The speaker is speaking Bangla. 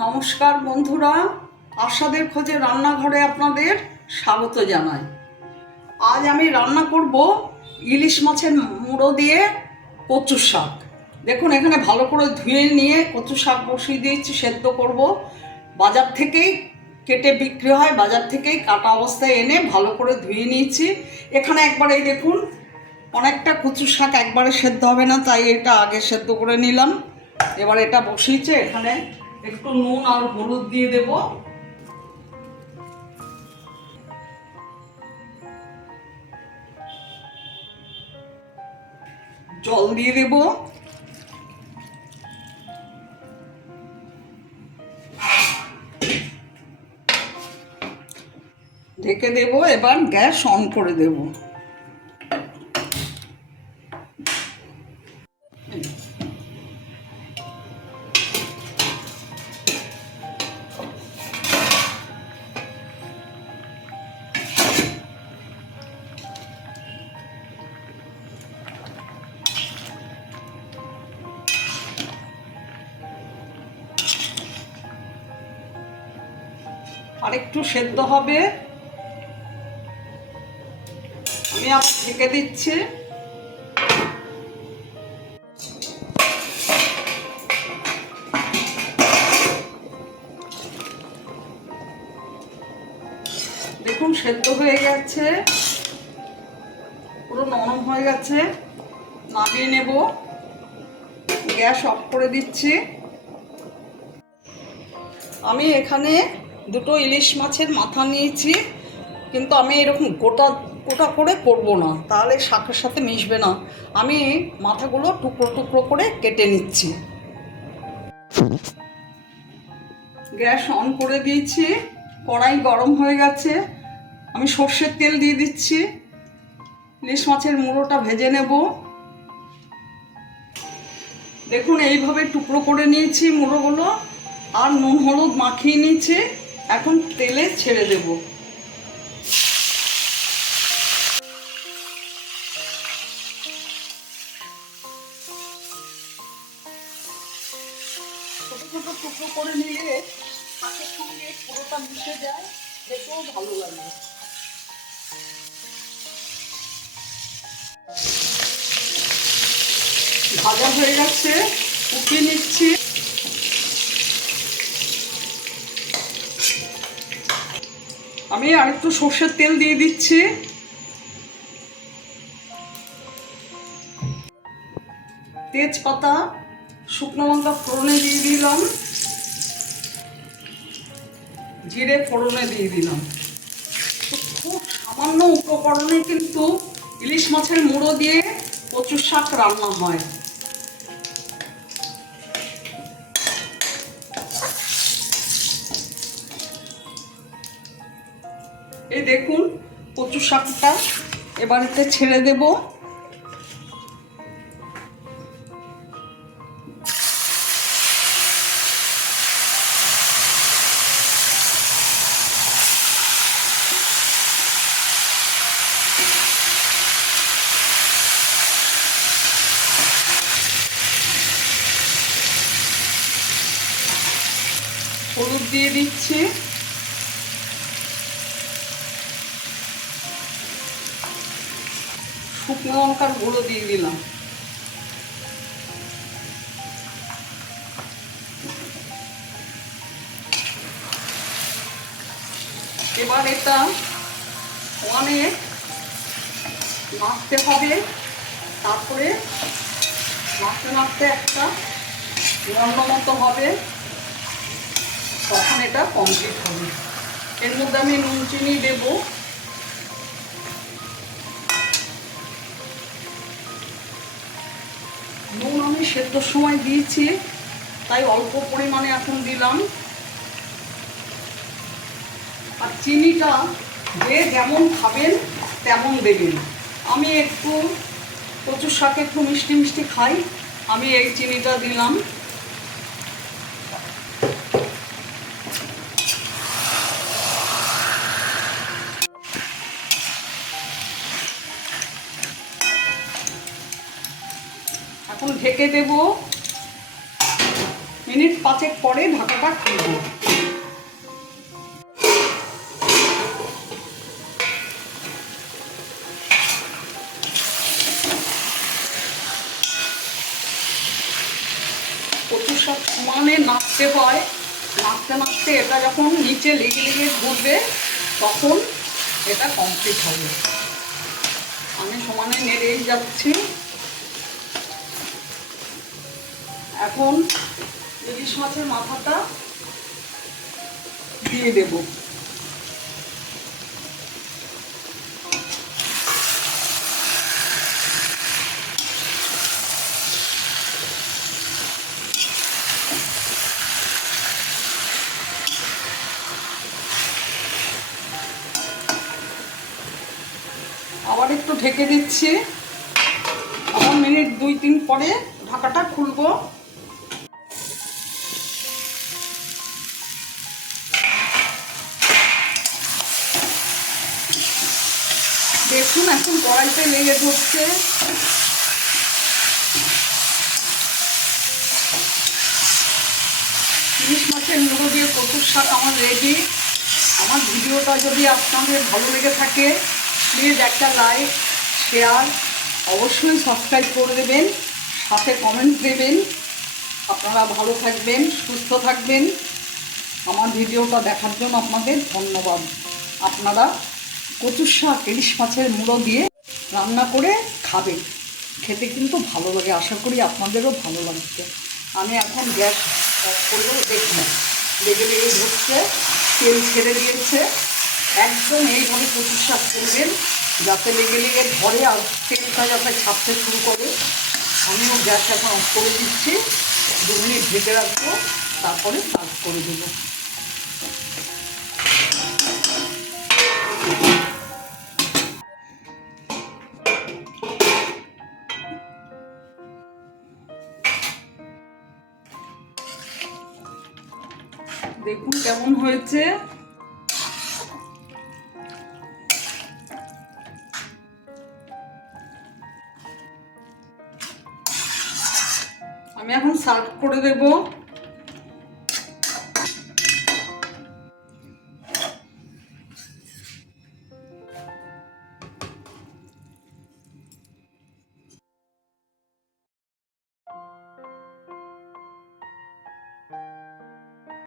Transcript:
নমস্কার বন্ধুরা, আশাদের খোঁজে রান্নাঘরে আপনাদের স্বাগত জানাই। আজ আমি রান্না করব ইলিশ মাছের মুড়ো দিয়ে কচু শাক। দেখুন, এখানে ভালো করে ধুয়ে নিয়ে কচু শাক বসিয়ে দিয়েছি, সেদ্ধ করব। বাজার থেকেই কেটে বিক্রি হয়, বাজার থেকেই কাটা অবস্থায় এনে ভালো করে ধুয়ে নিয়েছি। এখানে একবার এই দেখুন, অনেকটা কচু শাক একবারে সেদ্ধ হবে না, তাই এটা আগে সেদ্ধ করে নিলাম। এবার এটা বসিয়েছে এখানে একটু নুন আর হলুদ দিয়ে দেব। জল দিয়ে দেব। ঢেকে দেব, এবার গ্যাস অন করে দেব। আরেকটু সেদ্ধ হবে। আমি আবার ঢেকে দিচ্ছি। দেখুন, সেদ্ধ হয়ে গেছে। পুরো নরম হয়ে গেছে। নামিয়ে নেব। গ্যাস অফ করে দিচ্ছি। আমি এখানে দুটো ইলিশ মাছের মাথা নিয়েছি, কিন্তু আমি এরকম গোটা গোটা করে করব না। তাহলে শাকের সাথে মিশবে না। আমি মাথাগুলো টুকরো টুকরো করে কেটে নিচ্ছি। গ্যাস অন করে দিয়েছি। কড়াই গরম হয়ে গেছে। আমি সর্ষের তেল দিয়ে দিচ্ছি। ইলিশ মাছের মুড়োটা ভেজে নেব। দেখুন, এইভাবে টুকরো করে নিয়েছি মুড়োগুলো। আর নুন, হলুদ মাখিয়ে নিয়েছি। এখন তেলে ছেড়ে দেব। ছোট টুকরো করে নিলে মিশে যায় ভালো লাগে। ভাজা হয়ে গেছে, উঠিয়ে নিচ্ছি। আমি আরেকটু সর্ষের তেল দিয়ে দিচ্ছি। তেজপাতা, শুকনো লঙ্কা ফোড়নে দিয়ে দিলাম। জিরে ফোড়নে দিয়ে দিলাম। খুব সামান্য উপকরণে কিন্তু ইলিশ মাছের মুড়ো দিয়ে কচুর শাক রান্না হয়। এই দেখুন কচু শাকটা এবারেতে ছেড়ে দেব। হলুদ দিয়ে দিচ্ছি। শুকনো লঙ্কার গুঁড়ো দিয়ে দিলাম। এবার এটা অনেক মাখতে হবে। তারপরে মাখতে মাখতে একটা গন্ধ মতো হবে। তখন এটা কমপ্লিট হবে। এর মধ্যে আমি নুন, চিনি দেবো। সেদ্ধর সময় দিয়েছি, তাই অল্প পরিমাণে এখন দিলাম। আর চিনিটা যে যেমন খাবেন, তেমন দেবেন। আমি একটু কচুর শাকে একটু মিষ্টি মিষ্টি খাই, আমি এই চিনিটা দিলাম। এখন ঢেকে দেব। মিনিট পাঁচেক পরে ঢাকাটা খুলবো কচুর শাক সমানে নাড়তে হয়। নাড়তে নাড়তে এটা যখন নিচে লেগে লেগে ঘুরবে, তখন এটা কমপ্লিট হবে। আমি সমানে নেড়েই যাচ্ছি। এখন ইলিশ মাছের মাথাটা দিয়ে দেব। আবার একটু ঢেকে দিচ্ছি। আবার মিনিট দুই তিন পরে ঢাকাটা খুলবো। দেখুন, এখন কড়াইতে লেগে ধরছে। ইলিশ মাছের মুড়ো দিয়ে কচুর শাক আমার রেডি আমার ভিডিওটা যদি আপনাদের ভালো লেগে থাকে প্লিজ একটা লাইক শেয়ার অবশ্যই সাবস্ক্রাইব করে দেবেন, সাথে কমেন্ট দেবেন। আপনারা ভালো থাকবেন, সুস্থ থাকবেন। আমার ভিডিওটা দেখার জন্য আপনাদের ধন্যবাদ। আপনারা কচুর শাক ইলিশ মাছের মুড়ো দিয়ে রান্না করে খাবে। খেতে কিন্তু ভালো লাগে, আশা করি আপনাদেরও ভালো লাগবে। আমি এখন গ্যাস অফ করব দেখবেন লেগে লেগে ধরছে, তেল ছেড়ে দিয়েছে। একদম এইভাবে কচুর শাক করবেন, যাতে লেগে লেগে ধরে আর তেলটা যাতে ছাপতে শুরু করে। আমিও গ্যাস এখন অফ করে দিচ্ছি। দু মিনিট ঢেকে রাখব, তারপরে সার্ভ করে দেবো। দেখুন কেমন হয়েছে। আমি এখন সার্ভ করে দেবো।